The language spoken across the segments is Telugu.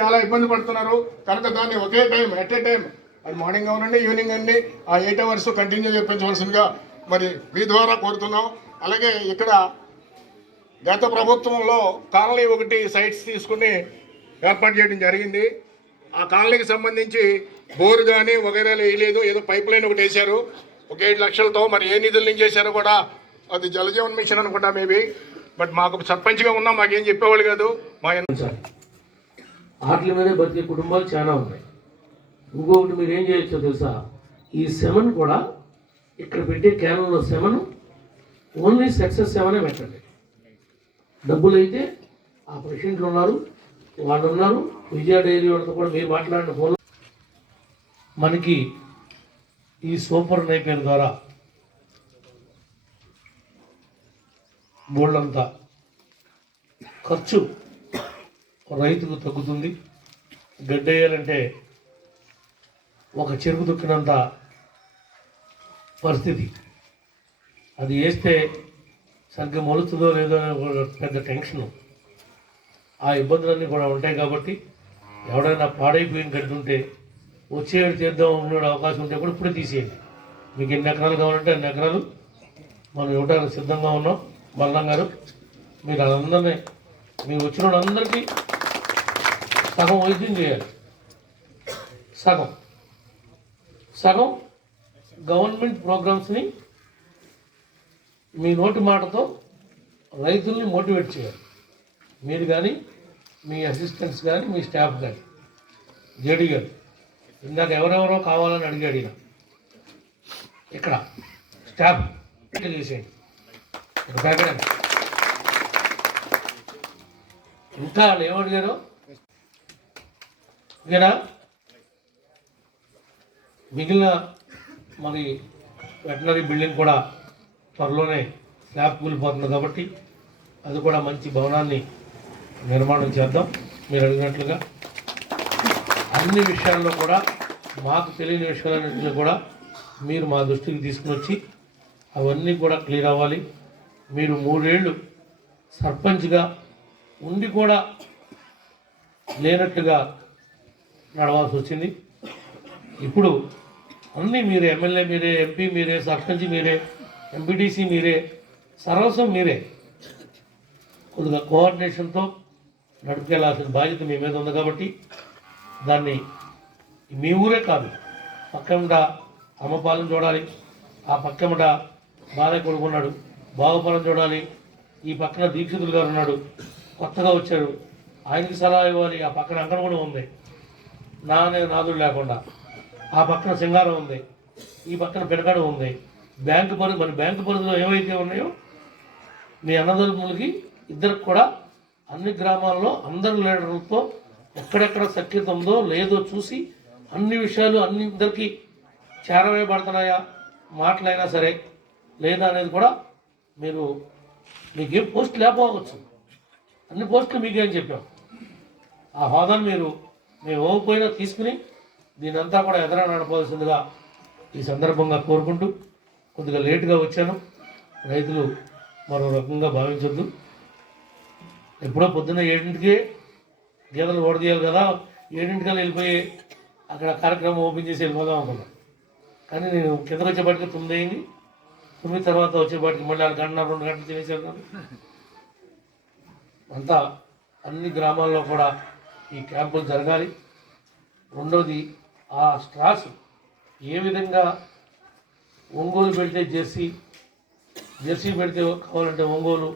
చాలా ఇబ్బంది పడుతున్నారు? కనుక దాన్ని ఒకే టైం ఎట్ ఏ టైం అది మార్నింగ్ అవునండి ఈవినింగ్ అండి ఆ ఎయిట్ అవర్స్ కంటిన్యూ చేయించవలసిందిగా మరి మీ ద్వారా కోరుతున్నాం. అలాగే ఇక్కడ గత ప్రభుత్వంలో కాలనీ ఒకటి సైట్స్ తీసుకుని ఏర్పాటు చేయడం జరిగింది. ఆ కాలనీకి సంబంధించి బోరు కానీ వగైరాలు వేయలేదు. ఏదో పైప్ లైన్ ఒకటి వేశారు. ఒక ఏడు లక్షలతో మరి ఏ నిధుల నుంచి వేశారో కూడా అది జలజీవన్ మిషన్ అనుకుంటా మేబీ. బట్ మాకు సర్పంచ్గా ఉన్నాం మాకేం చెప్పేవాళ్ళు కాదు. మా వాటి మీదే బతికే కుటుంబాలు చాలా ఉన్నాయి. ఇంకొకటి మీరు ఏం చేయొచ్చో తెలుసా? ఈ సెవెన్ కూడా ఇక్కడ పెట్టే క్యాన్లో సెవెన్ ఓన్లీ సక్సెస్ సెవెనే పెట్టండి. డబ్బులు అయితే ఆ పేషెంట్లు ఉన్నారు వాళ్ళు ఉన్నారు విజయ డైరీ వాళ్ళతో కూడా మీరు మాట్లాడిన ఫోన్ మనకి ఈ సూపర్ నైపేర్ ద్వారా బోళ్ళంతా ఖర్చు రైతుకు తగ్గుతుంది. గడ్డేయాలంటే ఒక చెరుకు దుక్కినంత పరిస్థితి. అది వేస్తే సరిగ్గా మొలుతుందో లేదో అనే పెద్ద టెన్షను. ఆ ఇబ్బందులన్నీ కూడా ఉంటాయి కాబట్టి ఎవడైనా పాడైపోయిన గడ్డి ఉంటే వచ్చేవాడు తీద్దాం ఉండే అవకాశం ఉంటే కూడా ఇప్పుడే తీసేయండి. మీకు ఎన్ని ఎకరాలు కావాలంటే అన్ని ఎకరాలు మనం ఇవ్వడానికి సిద్ధంగా ఉన్నాం. మల్లం గారు మీరు అందరినీ మీరు వచ్చిన వాళ్ళందరికీ సగం వైద్యం చేయాలి సగం సగం గవర్నమెంట్ ప్రోగ్రామ్స్ని మీ నోటి మాటతో రైతుల్ని మోటివేట్ చేయాలి. మీరు కానీ మీ అసిస్టెంట్స్ కానీ మీ స్టాఫ్ కానీ జేడీ గారు ఇందాక ఎవరెవరో కావాలని అడిగాడు ఈయన ఇక్కడ స్టాఫ్ చేసేయండి. ఒక ప్యాకెట్ ఇంకా వాళ్ళు ఇక్కడ మిగిలిన మరి వెటనరీ బిల్డింగ్ కూడా త్వరలోనే స్లాబ్ కూలిపోతుంది కాబట్టి అది కూడా మంచి భవనాన్ని నిర్మాణం చేద్దాం. మీరు అడిగినట్లుగా అన్ని విషయాల్లో కూడా మాకు తెలియని విషయాలన్నింటినీ కూడా మీరు మా దృష్టికి తీసుకుని వచ్చి అవన్నీ కూడా క్లియర్ అవ్వాలి. మీరు మూడేళ్ళు సర్పంచ్గా ఉండి కూడా లేనట్టుగా నడవాల్సి వచ్చింది. ఇప్పుడు అన్నీ మీరే ఎమ్మెల్యే మీరే ఎంపీ మీరే సర్పంచ్ మీరే ఎంపీటీసీ మీరే సర్వస్వం మీరే. కొద్దిగా కోఆర్డినేషన్తో నడుపుకెళ్ళాల్సిన బాధ్యత మీ మీద ఉంది కాబట్టి దాన్ని మీ ఊరే కాదు పక్కమిట అమ్మపాలెం చూడాలి ఆ పక్కమిట బాలయ్య కొడుకున్నాడు బాగుపాలెం చూడాలి ఈ పక్కన దీక్షితులు గారు ఉన్నాడు కొత్తగా వచ్చాడు ఆయనకి సలహా ఇవ్వాలి ఆ పక్కన అంకణ కూడా ఉంది. నానే నాదుడు లేకుండా. ఆ పక్కన సింగారం ఉంది. ఈ పక్కన పిడకడ ఉంది. బ్యాంకు పరిధి మన బ్యాంకు పరిధిలో ఏవైతే ఉన్నాయో మీ అన్నదమ్ములకి ఇద్దరికి కూడా అన్ని గ్రామాల్లో అందరి లీడర్లతో ఎక్కడెక్కడ సఖ్యత ఉందో లేదో చూసి అన్ని విషయాలు అన్ని ఇద్దరికి చేరవేయబడుతున్నాయా? మాటలైనా సరే లేదా అనేది కూడా మీరు మీకేం పోస్ట్ లేకపోవచ్చు. అన్ని పోస్టులు మీకేం చెప్పాం. ఆ హోదాను మీరు మేము ఇవ్వకపోయినా తీసుకుని దీనంతా కూడా ఎదురా నడపవలసిందిగా ఈ సందర్భంగా కోరుకుంటూ కొద్దిగా లేటుగా వచ్చాను. రైతులు మరో రకంగా భావించొద్దు. ఎప్పుడో పొద్దున్న ఏడింటికే గేదెలు ఓడదీయాలి కదా ఏడింటికల్లా వెళ్ళిపోయి అక్కడ కార్యక్రమం ఓపెన్ చేసి వెళ్ళిపోదాం అనుకున్నాను కానీ నేను కిందకు వచ్చేపాటికి తొమ్మిది అయింది. తొమ్మిది తర్వాత వచ్చేపాటికి మళ్ళీ ఆరు గంట రెండు గంటలు తినేసి వెళ్తాను. అంతా అన్ని గ్రామాల్లో కూడా ఈ క్యాంపులు జరగాలి. రెండవది ఆ స్ట్రాస్ ఏ విధంగా ఒంగోలు పెడితే జెర్సీ జెర్సీ పెడితే కావాలంటే ఒంగోలు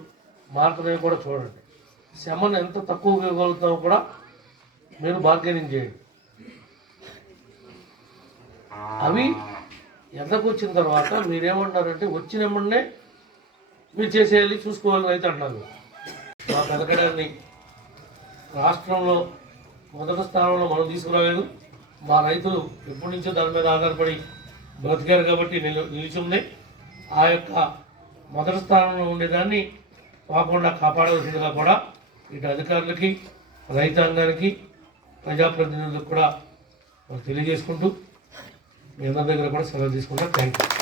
మారుతున్నాయి కూడా చూడండి. శమను ఎంత తక్కువ ఇవ్వగలుగుతామో కూడా మీరు బార్గెనింగ్ చేయండి. అవి ఎంతకు వచ్చిన తర్వాత మీరేమంటారంటే వచ్చిన వెంబడే మీరు చేసేయాలి చూసుకోవాలని అయితే అంటున్నారు మా పెదకడాన్ని రాష్ట్రంలో మొదటి స్థానంలో మనం తీసుకురాలేదు. మా రైతులు ఎప్పటి నుంచో దాని మీద ఆధారపడి బ్రతికారు కాబట్టి నిలు నిలిచి ఆ యొక్క మొదటి స్థానంలో ఉండేదాన్ని కాకుండా కాపాడవలసిందిగా కూడా ఇటు అధికారులకి రైతాంగానికి ప్రజాప్రతినిధులకు కూడా తెలియజేసుకుంటూ మీ అందరి దగ్గర కూడా సెలవు తీసుకుంటాం థ్యాంక్ యూ